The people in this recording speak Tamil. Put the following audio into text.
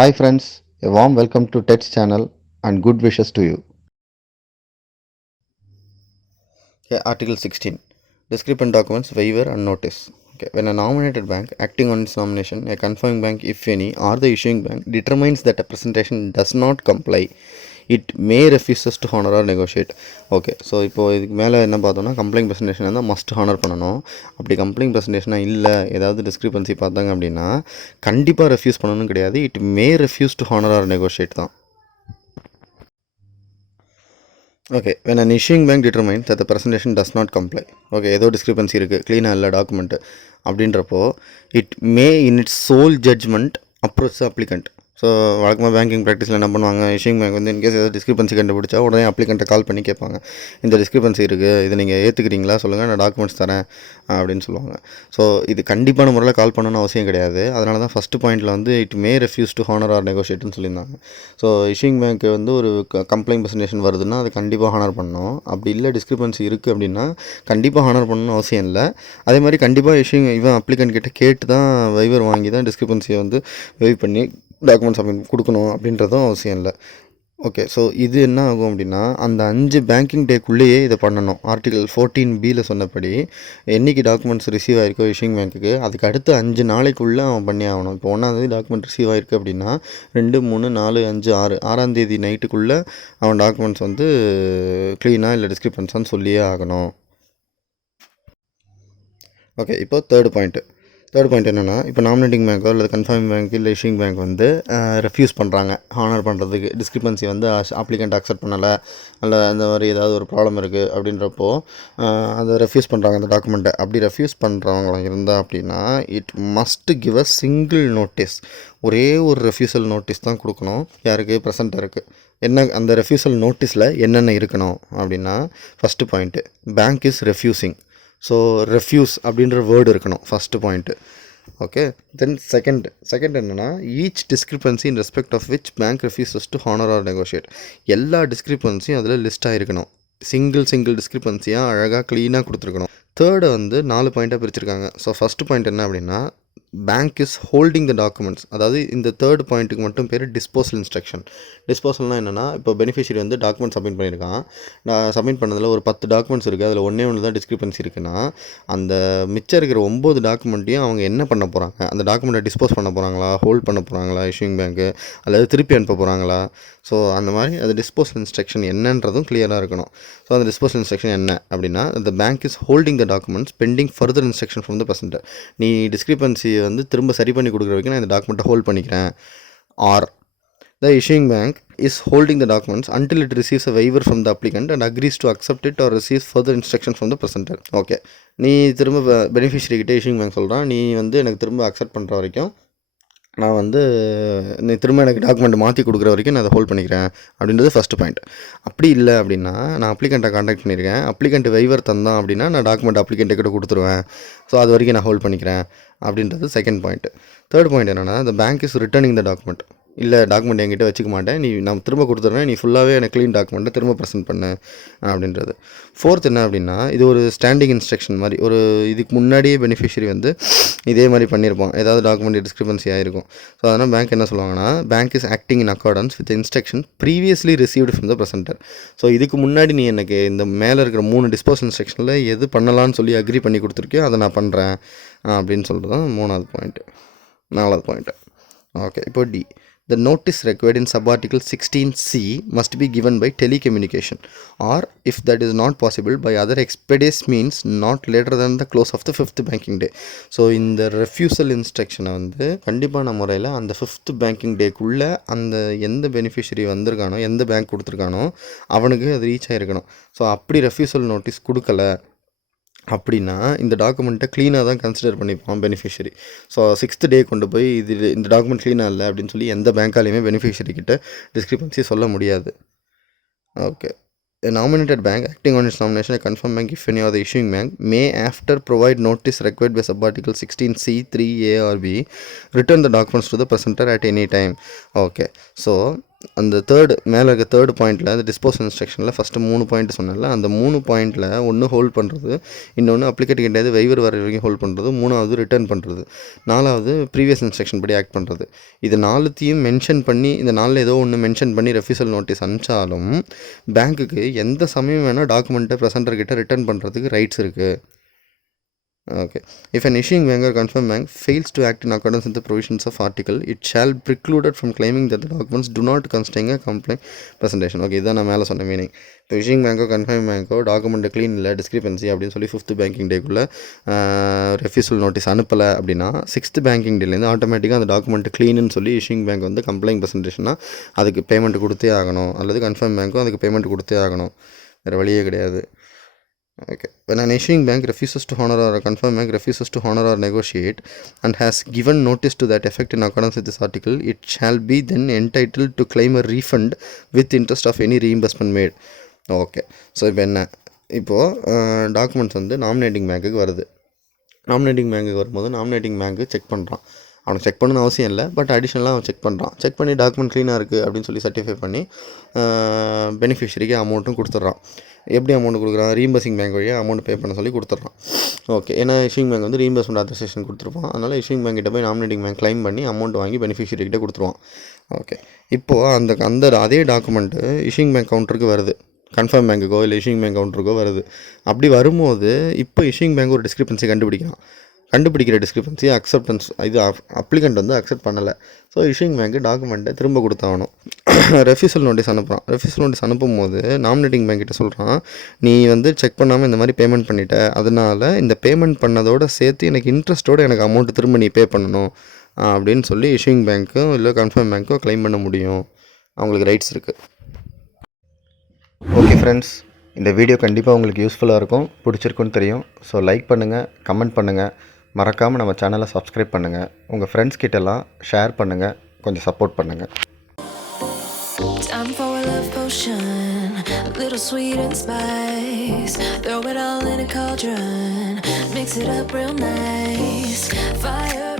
Hi friends, a warm welcome to TEDZ channel and good wishes to you. Okay, Article 16. Discrepant documents, waiver and notice. Okay, when a nominated bank acting on its nomination, a confirming bank, if any, or the issuing bank determines that a presentation does not comply, it may refuses to honor or negotiate. Okay so இப்போது இதுக்கு மேலே என்ன பார்த்தோம்னா கம்ப்ளைண்ட் ப்ரெசன்டேஷன் இருந்தால் மஸ்ட் ஹானர் பண்ணணும். அப்படி கம்ப்ளைண்ட் ப்ரெசன்டேஷனாக இல்லை ஏதாவது டிஸ்கிரிபன்சி பார்த்தாங்க அப்படின்னா கண்டிப்பாக ரெஃப்யூஸ் பண்ணணும் கிடையாது. It may refuse to honour or negotiate தான். Okay when an issuing bank determines that the presentation does not comply, okay ஏதோ டிஸ்கிரிபன்சி இருக்குது, க்ளீனாக இல்லை டாக்குமெண்ட்டு அப்படின்றப்போ it may in its sole judgement approach applicant. So வழக்கமாக பேங்கிங் ப்ராக்டிஸில் என்ன பண்ணுவாங்க, இஷ்யூங் பேங்க் வந்து இன்கேஸ் ஏதாவது டிஸ்கிரிபன்சி கண்டுபிடிச்சா உடனே அப்ளிகண்ட்டை கால் பண்ணி கேட்பாங்க, இந்த டிஸ்கிரிபன்சி இருக்குது, இதை நீங்கள் ஏற்றுக்கிறீங்களா சொல்லுங்கள், நான் டாக்குமெண்ட்ஸ் தரேன் அப்படின்னு சொல்லுவாங்க. ஸோ இது கண்டிப்பான முறையில் கால் பண்ணணும்னு அவசியம் கிடையாது. அதனால தான் ஃபஸ்ட்டு பாயிண்ட்டில் வந்து it may refuse to honour or நெகோஷியேட்னு சொல்லியிருந்தாங்க. ஸோ இஷ்யூங் பேங்க் வந்து ஒரு கம்ப்ளைண்ட் ப்ரெசன்டேஷன் வருதுன்னா அது கண்டிப்பாக ஹானர் பண்ணணும். அப்படி இல்லை டிஸ்கிரிபன்சி இருக்குது அப்படின்னா கண்டிப்பாக ஹானர் பண்ணணும்னு அவசியம் இல்லை. அதே மாதிரி கண்டிப்பாக இஷ்யூங் இவன் அப்ளிகண்ட் கிட்ட கேட்டு தான் வைவர் வாங்கி தான் டிஸ்கிரிபன்சியை வந்து வெய்வ் பண்ணி டாக்குமெண்ட் சப்மிட் கொடுக்கணும் அப்படின்றதும் அவசியம் இல்லை. ஓகே ஸோ இது என்ன ஆகும் அப்படின்னா அந்த 5 பேங்கிங் டேக்குள்ளேயே இதை பண்ணணும். ஆர்டிகல் 14B சொன்னபடி என்றைக்கு டாக்குமெண்ட்ஸ் ரிசீவ் ஆகிருக்கோ இஷ்யூங் பேங்க்குக்கு அதுக்கு அடுத்து 5 நாளைக்குள்ளே அவன் பண்ணி ஆகணும். இப்போ 1ஆந்தேதி டாக்குமெண்ட் ரிசீவ் ஆகிருக்கு அப்படின்னா 2, 3, 4, 5, 6 6ஆந்தேதி நைட்டுக்குள்ளே அவன் டாக்குமெண்ட்ஸ் வந்து க்ளீனாக இல்லை டிஸ்கிரிபன்ஸான்னு சொல்லியே ஆகணும். ஓகே இப்போ தேர்ட் பாயிண்ட் என்னென்னா, இப்போ நாமினேட்டிங் பேங்க்கோ இல்லை கன்ஃபார்மிங் பேங்க் இல்லை இஷ்யூங் பேங்க் வந்து ரெஃப்யூஸ் பண்ணுறாங்க ஹானர் பண்ணுறதுக்கு. டிஸ்கிரிபன்சி வந்து அப்ளிகண்ட் அக்செப்ட் பண்ணலை, இல்லை அந்த மாதிரி ஏதாவது ஒரு ப்ராப்ளம் இருக்குது அப்படின்றப்போ அதை ரெஃப்யூஸ் பண்ணுறாங்க அந்த டாக்குமெண்ட்டை. அப்படி ரெஃப்யூஸ் பண்ணுறவங்களாம் இருந்தால் அப்படின்னா it must give a single notice. ஒரே ஒரு ரெஃப்யூசல் நோட்டீஸ் தான் கொடுக்கணும். யாருக்கு? ப்ரெசென்டருக்கு. என்ன அந்த ரெஃப்யூசல் நோட்டீஸில் என்னென்ன இருக்கணும் அப்படின்னா, first point bank is refusing. So refuse அப்படின்ற வேர்டு இருக்கணும் first point. Okay then second என்னென்னா each discrepancy in respect of which bank refuses to honour or negotiate. எல்லா டிஸ்கிரிபன்சியும் அதில் லிஸ்ட்டாக இருக்கணும். சிங்கிள் டிஸ்கிரிபன்சியாக அழகாக க்ளீனாக கொடுத்துருக்கணும். தேர்டை வந்து 4 பாயிண்ட்டாக பிரிச்சிருக்காங்க. ஸோ ஃபஸ்ட்டு பாயிண்ட் என்ன அப்படின்னா bank is holding the documents. அதாவது இந்த தேர்ட் பாயிண்ட்டுக்கு மட்டும் பேர் டிஸ்போசல் இன்ஸ்ட்ரக்ஷன். டிஸ்போசல்னால் என்னென்னா, இப்போ பெனிஃபிஷரி வந்து டாக்குமெண்ட் சப்மிட் பண்ணியிருக்கான். நான் சப்மிட் பண்ணதில் ஒரு 10 டாக்குமெண்ட்ஸ் இருக்குது, அதில் ஒன்று தான் டிஸ்கிரிபன்சி இருக்குன்னா அந்த மிச்சம் இருக்கிற 9 டாக்குமெண்ட்டையும் அவங்க என்ன பண்ண போகிறாங்க, அந்த டாக்குமெண்ட்டை டிஸ்போஸ் பண்ண போகிறாங்களா, ஹோல்ட் பண்ண போகிறாங்களா இஷ்யூங் பேங்க்கு, அல்லது திருப்பி அனுப்ப போகிறாங்களா. ஸோ அந்த மாதிரி அது டிஸ்போசல் இன்ஸ்ட்ரக்ஷன் என்னன்றதும் கிளியராக இருக்கணும். ஸோ அந்த டிஸ்போசல் இன்ஸ்ட்ரக்ஷன் என்ன அப்படின்னா, the bank is holding the documents pending further instruction from the presenter. நீ டிஸ்கிரிபன்சி வந்து திரும்ப சரி பண்ணி கொடுக்குற வரைக்கும் நான் இந்த டாக்குமெண்ட்டை ஹோல்ட் பண்ணிக்கிறேன். R the issuing bank is holding the documents until it receives a waiver from the applicant and agrees to accept it or receives further instruction from the presenter. Okay நீ திரும்ப பெனிஃபிஷரி கிட்டே இஷ்யூயிங் பேங்க் சொல்கிறான், நீ வந்து எனக்கு திரும்ப அக்செப்ட் பண்ணுற வரைக்கும் நான் வந்து நீ திரும்ப எனக்கு டாக்குமெண்ட் மாற்றி கொடுக்குற வரைக்கும் நான் அதை ஹோல்ட் பண்ணிக்கிறேன் அப்படின்றது ஃபஸ்ட்டு பாயிண்ட். அப்படி இல்லை அப்படின்னா நான் அப்ளிகண்ட்டை காண்டாக்ட் பண்ணியிருக்கேன், அப்ளிகண்ட் வைவர் தந்தான் அப்படின்னா நான் டாக்குமெண்ட் அப்ளிகண்ட்டை கிட்ட கொடுத்துருவேன். ஸோ அது வரைக்கும் நான் ஹோல்ட் பண்ணிக்கிறேன் அப்படின்றது செகண்ட் பாயிண்ட். தேர்ட் பாயிண்ட் என்னென்னா, த bank is returning the document. இல்லை டாக்குமெண்ட் என்கிட்ட வச்சுக்க மாட்டேன், நான் திரும்ப கொடுத்துட்றேன், நீ ஃபுல்லாகவே எனக்கு க்ளீன் டாக்குமெண்ட்டை திரும்ப ப்ரெசென்ட் பண்ணு அப்படின்றது. ஃபோர்த் என்ன அப்படின்னா, இது ஒரு ஸ்டாண்டிங் இன்ஸ்ட்ரக்ஷன் மாதிரி. ஒரு இதுக்கு முன்னாடியே பெனிஃபிஷரி வந்து இதே மாதிரி பண்ணியிருப்போம், ஏதாவது டாக்குமெண்ட் டிஸ்கிரிபன்சி ஆகிருக்கும். ஸோ அதனால் பேங்க் என்ன சொல்லுவாங்கன்னா, bank is acting in accordance with instruction previously received from the presenter. So இதுக்கு முன்னாடி நீ எனக்கு இந்த மேலே இருக்கிற 3 டிஸ்போசல் இன்ஸ்ட்ரக்ஷனில் எது பண்ணலான்னு சொல்லி அக்ரி பண்ணி கொடுத்துருக்கியோ அதை நான் பண்ணுறேன் அப்படின்னு சொல்கிறது தான் 3வது பாயிண்ட்டு. 4வது பாயிண்ட்டு. ஓகே இப்போ D. The notice required in sub-article 16C must be given by telecommunication or if that is not possible by other expeditious means not later than the close of the 5th banking day. So இந்த ரெஃப்யூசல் இன்ஸ்ட்ரக்ஷனை வந்து கண்டிப்பான முறையில் அந்த 5th பேங்கிங் டேக்குள்ளே அந்த எந்த பெனிஃபிஷரி வந்திருக்கானோ, எந்த பேங்க் கொடுத்துருக்கானோ அவனுக்கு அது ரீச் ஆகிருக்கணும். ஸோ அப்படி ரெஃப்யூசல் நோட்டீஸ் கொடுக்கல அப்படின்னா இந்த டாக்குமெண்ட்டை க்ளீனாக தான் கன்சிடர் பண்ணிப்பான் பெனிஃபிஷரி. ஸோ 6th டே கொண்டு போய் இந்த டாக்குமெண்ட் க்ளீனாக இல்லை அப்படின்னு சொல்லி எந்த பேங்க்காலையுமே பெனிஃபிஷரி கிட்ட டிஸ்கிரிபன்சி சொல்ல முடியாது. Okay A nominated bank acting on its nomination, a confirmed bank if any, or the issuing bank may after provide notice required by sub-article 16C 3A or B return the documents to the presenter at any time. Okay, so அந்த மேலே இருக்க தேர்ட் பாயிண்ட்டில் அந்த டிஸ்போஸ் இன்ஸ்ட்ரக்ஷனில் ஃபஸ்ட்டு 3 பாயிண்ட் சொன்னேன்ல, அந்த 3 பாயிண்ட்டில் ஒன்று ஹோல்ட் பண்ணுறது, இன்னொன்று அப்ளிகேட் கிடையாது வெய்வர் வர வரைக்கும் ஹோல்ட் பண்ணுறது, 3வது ரிட்டர்ன் பண்ணுறது, 4வது ப்ரீவியஸ் இன்ஸ்ட்ரக்ஷன் படி ஆக்ட் பண்ணுறது. இது 4த்தையும் மென்ஷன் பண்ணி இந்த 4ல் ஏதோ ஒன்று மென்ஷன் பண்ணி ரெஃப்யூசல் நோட்டீஸ் அனுப்பிச்சாலும் பேங்க்குக்கு எந்த சமயம் வேணால் டாக்குமெண்ட்டை ப்ரெசென்டர்கிட்ட ரிட்டர்ன் பண்ணுறதுக்கு ரைட்ஸ் இருக்குது. Okay. If an issuing bank or confirmed bank fails to act in accordance with the provisions of article, it shall be precluded from claiming that the documents do not contain a complaint presentation. Okay, இதான் நான் மேலே சொன்ன மீனிங். இப்போ இஷ்யூங் பேங்கோ கன்ஃபர்ம் பேங்கோ டாக்குமெண்ட் க்ளீன் இல்லை, டிஸ்கிரிபன்சி அப்படின்னு சொல்லி 5th பேங்கிங் டேக்குள்ளே ரெஃப்யூசல் நோட்டீஸ் அனுப்பலை அப்படின்னா 6th பேங்கிங் டேலேருந்து ஆட்டோமேட்டிக்காக அந்த டாக்குமெண்ட் க்ளீன்னு சொல்லி இஷ்யூங் பேங்க் வந்து கம்ப்ளைண்ட் ப்ரெசன்டேஷன்னா அதுக்கு பேமெண்ட் கொடுத்தே ஆகணும், அல்லது கன்ஃபர்ம் பேங்க்கும் அதுக்கு பேமெண்ட் கொடுத்தே ஆகணும், வேறு வழியே கிடையாது. Okay. When an issuing bank refuses to honor or a confirmed bank refuses to honor or negotiate and has given notice to that effect in accordance with this article, it shall be then entitled to claim a refund with interest of any reimbursement made. Okay. So இப்போது டாக்குமெண்ட்ஸ் வந்து நாமினேட்டிங் பேங்க்குக்கு வருது. நாமினேட்டிங் பேங்க்குக்கு வரும்போது நாமினேட்டிங் பேங்க்கு செக் பண்ணுறான். அவனுக்கு செக் பண்ணணும்னு அவசியம் இல்லை, பட் அடிஷ்னலாக அவன் செக் பண்ணுறான். செக் பண்ணி டாக்குமெண்ட் க்ளீனாக இருக்குது அப்படின்னு சொல்லி சர்டிஃபை பண்ணி பெனிஃபிஷரிக்கு அமௌண்ட்டும் கொடுத்துட்றான். எப்படி அமௌண்ட் கொடுக்குறான்? ரீம்பர்சிங் பேங்க் வழியாக அமௌண்ட் பே பண்ண சொல்லி கொடுத்துட்றான். ஓகே. ஏன்னா இஷ்யூங் பேங்க் வந்து ரீம்பர்ஸ்மெண்ட் அத்தரைசேஷன் கொடுத்துருப்பான். அதனால் இஷ்யூங் பேங்க்கிட்ட போய் நாமினேட்டிங் பேங்க் க்ளைம் பண்ணி அமௌண்ட் வாங்கி பெனிஃபிஷரிக்கிட்ட கொடுத்துருவான். ஓகே. இப்போது அதே டாக்குமெண்ட்டு இஷ்யூங் பேங்க் கவுண்டருக்கு வருது, கன்ஃபார்ம் பேங்க்குக்கோ இல்லை இஷ்யூங் பேங்க் கவுண்டருக்கோ வருது. அப்படி வரும்போது இப்போ இஷ்யூங் பேங்க் ஒரு டிஸ்கிரிபன்சி கண்டுபிடிக்கிற டிஸ்கிரிபன்சி அக்செப்டன்ஸ் இது அப்ளிகண்ட் வந்து அக்செப்ட் பண்ணலை. ஸோ இஷ்யூங் பேங்க்கு டாக்குமெண்ட்டை திரும்ப கொடுத்தாகணும். ரெஃப்யூசல் நோட்டீஸ் அனுப்புகிறான். ரெஃப்யூசல் நோட்டீஸ் அனுப்பும்போது நாமினேட்டிங் பேங்க்கிட்ட சொல்கிறான், நீ வந்து செக் பண்ணாமல் இந்த மாதிரி பேமெண்ட் பண்ணிட்ட, அதனால் இந்த பேமெண்ட் பண்ணதோடு சேர்த்து எனக்கு இன்ட்ரெஸ்ட்டோடு எனக்கு அமௌண்ட் திரும்ப நீ பே பண்ணணும் அப்படின்னு சொல்லி இஷ்யூங் பேங்க்கும் இல்லை கன்ஃபார்ம் பேங்க்கும் க்ளைம் பண்ண முடியும். அவங்களுக்கு ரைட்ஸ் இருக்குது. ஓகே ஃப்ரெண்ட்ஸ், இந்த வீடியோ கண்டிப்பாக உங்களுக்கு யூஸ்ஃபுல்லாக இருக்கும், பிடிச்சிருக்குன்னு தெரியும். ஸோ லைக் பண்ணுங்கள், கமெண்ட் பண்ணுங்கள், மறக்காமல் நம்ம சேனலை சப்ஸ்கிரைப் பண்ணுங்கள், உங்கள் ஃப்ரெண்ட்ஸ் கிட்டலாம் ஷேர் பண்ணுங்கள், கொஞ்சம் சப்போர்ட் பண்ணுங்கள். Time for a love potion, a little sweet and spice. Throw it all in a cauldron, mix it up real nice. Fire